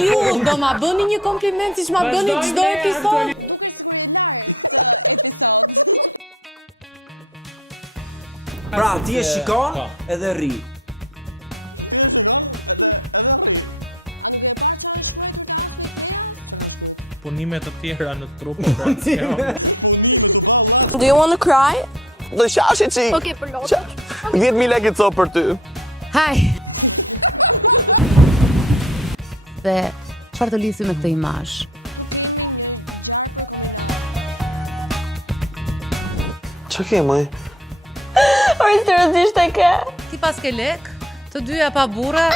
Ju do ma bëni një kompliment si që ma bëni çdo episod? Pra, ti e shikon edhe rri. Punime të tjera në trup. Do you want to cry? Do shashi qi. Okej, përlotet. 10.000 lekë co për ty. Haj! Dhe çfarë të lidhë me këtë imazh? Që ke, moj? Oj, seriozisht e ke? Ti pas ke lek, të dyja pa burra.